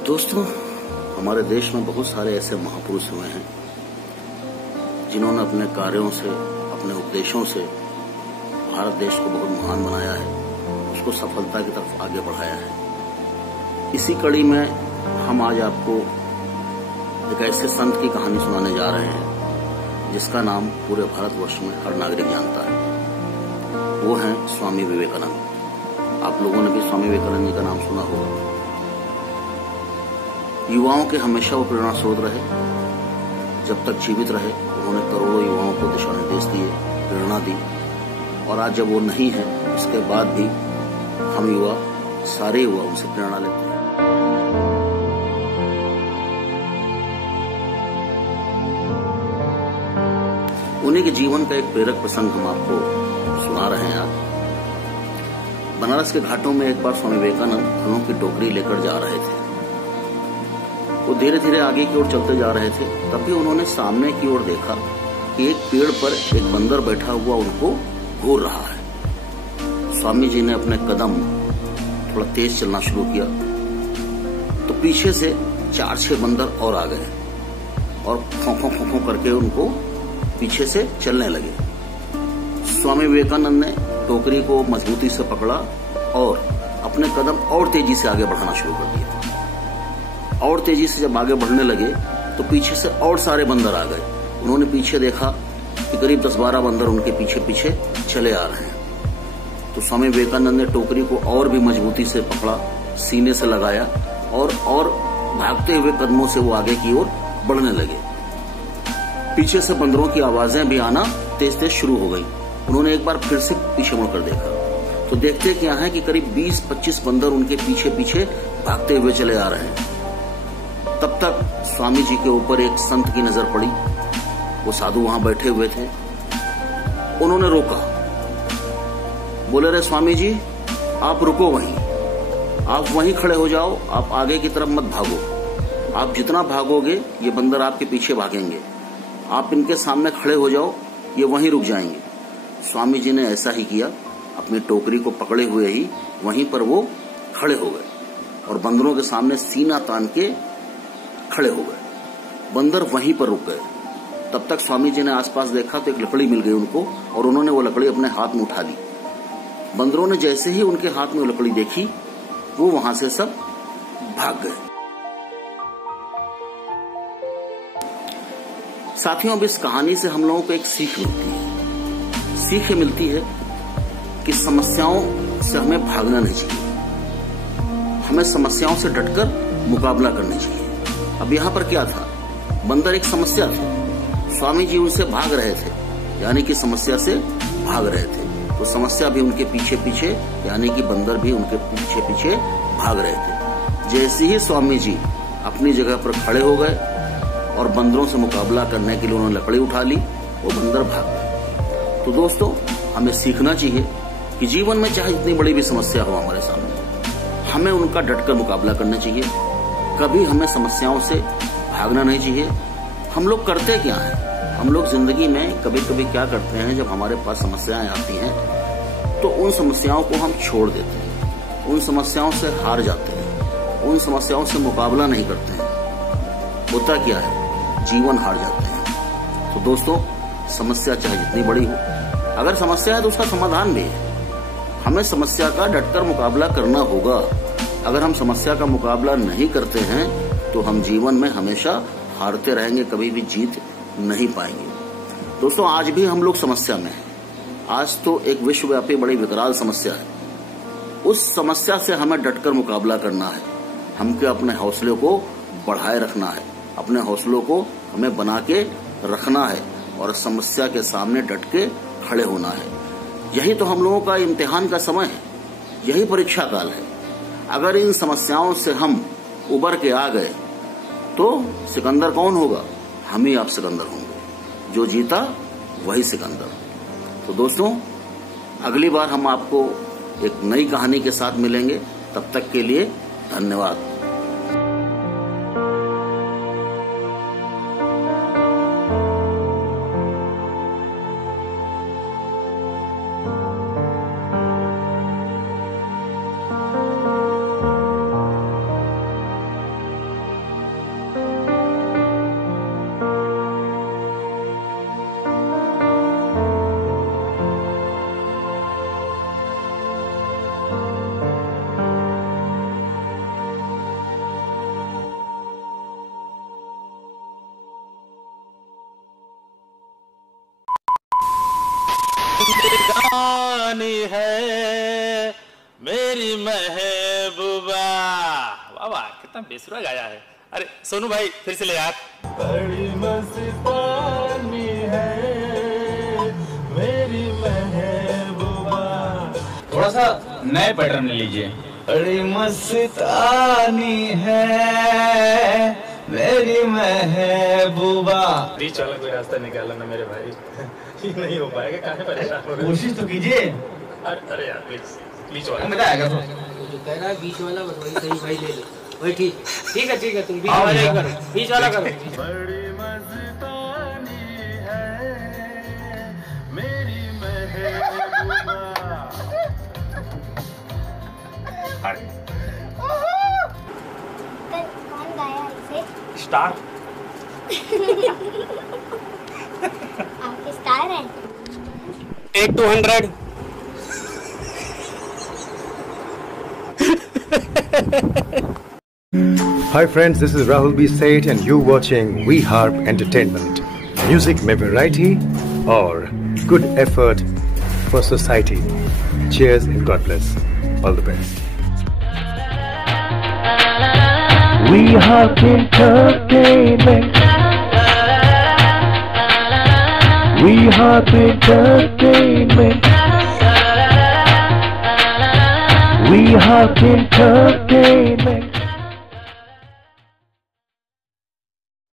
दोस्तों, हमारे देश में बहुत सारे ऐसे महापुरुष हुए हैं जिन्होंने अपने कार्यों से, अपने उपदेशों से भारत देश को बहुत महान बनाया है, उसको सफलता की तरफ आगे बढ़ाया है। इसी कड़ी में हम आज आपको एक ऐसे संत की कहानी सुनाने जा रहे हैं जिसका नाम पूरे भारतवर्ष में हर नागरिक जानता है। वो हैं स्वामी विवेकानंद। आप लोगों ने भी स्वामी विवेकानंद जी का नाम सुना होगा। युवाओं के हमेशा वो प्रेरणा स्रोत रहे। जब तक जीवित रहे उन्होंने करोड़ों युवाओं को दिशा निर्देश दिए, प्रेरणा दी, और आज जब वो नहीं है उसके बाद भी हम युवा, सारे युवा उनसे प्रेरणा लेते हैं। उन्हीं के जीवन का एक प्रेरक प्रसंग हम आपको सुना रहे हैं आज। बनारस के घाटों में एक बार स्वामी विवेकानंद फलों की टोकरी लेकर जा रहे थे। वो धीरे धीरे आगे की ओर चलते जा रहे थे। तभी उन्होंने सामने की ओर देखा कि एक पेड़ पर एक बंदर बैठा हुआ उनको घूर रहा है। स्वामी जी ने अपने कदम थोड़ा तेज चलना शुरू किया तो पीछे से 4-6 बंदर और आ गए और खों करके उनको पीछे से चलने लगे। स्वामी विवेकानंद ने टोकरी को मजबूती से पकड़ा और अपने कदम और तेजी से आगे बढ़ाना शुरू कर दिया। और तेजी से जब आगे बढ़ने लगे तो पीछे से और सारे बंदर आ गए। उन्होंने पीछे देखा कि करीब 10-12 बंदर उनके पीछे पीछे चले आ रहे हैं। तो स्वामी विवेकानंद ने टोकरी को और भी मजबूती से पकड़ा, सीने से लगाया और भागते हुए कदमों से वो आगे की ओर बढ़ने लगे। पीछे से बंदरों की आवाजें भी आना तेज तेज शुरू हो गई। उन्होंने एक बार फिर से पीछे मुड़कर देखा तो देखते क्या है कि करीब 20-25 बंदर उनके पीछे पीछे भागते हुए चले आ रहे हैं। तब तक स्वामी जी के ऊपर एक संत की नजर पड़ी। वो साधु वहां बैठे हुए थे। उन्होंने रोका, बोले, रे स्वामी जी, आप रुको वहीं, आप वहीं खड़े हो जाओ, आप आगे की तरफ मत भागो। आप जितना भागोगे ये बंदर आपके पीछे भागेंगे। आप इनके सामने खड़े हो जाओ, ये वहीं रुक जाएंगे। स्वामी जी ने ऐसा ही किया। अपनी टोकरी को पकड़े हुए ही वहीं पर वो खड़े हो गए और बंदरों के सामने सीना तान के खड़े हो गए। बंदर वहीं पर रुक गए। तब तक स्वामी जी ने आसपास देखा तो एक लकड़ी मिल गई उनको और उन्होंने वो लकड़ी अपने हाथ में उठा ली। बंदरों ने जैसे ही उनके हाथ में वो लकड़ी देखी वो वहां से सब भाग गए। साथियों, अब इस कहानी से हम लोगों को एक सीख मिलती है। सीख मिलती है कि समस्याओं से हमें भागना नहीं चाहिए, हमें समस्याओं से डटकर मुकाबला करना चाहिए। अब यहाँ पर क्या था? बंदर एक समस्या थे। स्वामी जी उनसे भाग रहे थे, यानी कि समस्या से भाग रहे थे। तो समस्या भी उनके पीछे पीछे, यानी कि बंदर भी उनके पीछे पीछे भाग रहे थे। जैसे ही स्वामी जी अपनी जगह पर खड़े हो गए और बंदरों से मुकाबला करने के लिए उन्होंने लकड़ी उठा ली, वो बंदर भाग गए। तो दोस्तों, हमें सीखना चाहिए कि जीवन में चाहे जितनी बड़ी भी समस्या हो हमारे सामने, हमें उनका डटकर मुकाबला करना चाहिए। कभी हमें समस्याओं से भागना नहीं चाहिए। हम लोग करते क्या है? हम लोग जिंदगी में कभी कभी क्या करते हैं, जब हमारे पास समस्याएं आती हैं तो उन समस्याओं को हम छोड़ देते हैं, उन समस्याओं से हार जाते हैं, उन समस्याओं से मुकाबला नहीं करते हैं। होता क्या है? जीवन हार जाते हैं। तो दोस्तों, समस्या चाहे जितनी बड़ी हो, अगर समस्या है तो उसका समाधान भी है। हमें समस्या का डटकर मुकाबला करना होगा। अगर हम समस्या का मुकाबला नहीं करते हैं तो हम जीवन में हमेशा हारते रहेंगे, कभी भी जीत नहीं पाएंगे। दोस्तों, आज भी हम लोग समस्या में हैं। आज तो एक विश्वव्यापी बड़ी विकराल समस्या है। उस समस्या से हमें डटकर मुकाबला करना है। हमको अपने हौसले को बढ़ाए रखना है, अपने हौसलों को हमें बना के रखना है और समस्या के सामने डट के खड़े होना है। यही तो हम लोगों का इम्तिहान का समय है, यही परीक्षा काल है। अगर इन समस्याओं से हम उबर के आ गए तो सिकंदर कौन होगा? हम ही आप सिकंदर होंगे। जो जीता वही सिकंदर। तो दोस्तों, अगली बार हम आपको एक नई कहानी के साथ मिलेंगे। तब तक के लिए धन्यवाद। मस्तानी है मेरी महबूबा। वाह वाह, कितना बेसुरा गाया है। अरे सोनू भाई फिर से ले यार। बड़ी मस्तानी है मेरी महबूबा। थोड़ा सा नए पैटर्न में लीजिए। बड़ी मस्तानी है मेरी महबूबा। बीच वाला कोई रास्ता निकाला ना मेरे भाई। नहीं हो पाएगा, काहे परेशान हो रहे हो? कोशिश तो कीजिए। अरे यार प्लीज, बीच वाला मजा आएगा। जो कह रहा है बीच वाला, बस वही सही भाई ले लो। वही ठीक है, ठीक है, तुम बीच वाला ही करो, बीच वाला करो। बड़ी मस्तानी है मेरी महबूबा। कौन गाया इसे? स्टार। आपके स्टार हैं? Take 200। Hi friends, this is Rahul B. Seth and you're watching We Harp Entertainment. Music may be variety or good effort for society. Cheers and God bless. All the best. We Harp Entertainment. We Harp Entertainment. We Harp Entertainment.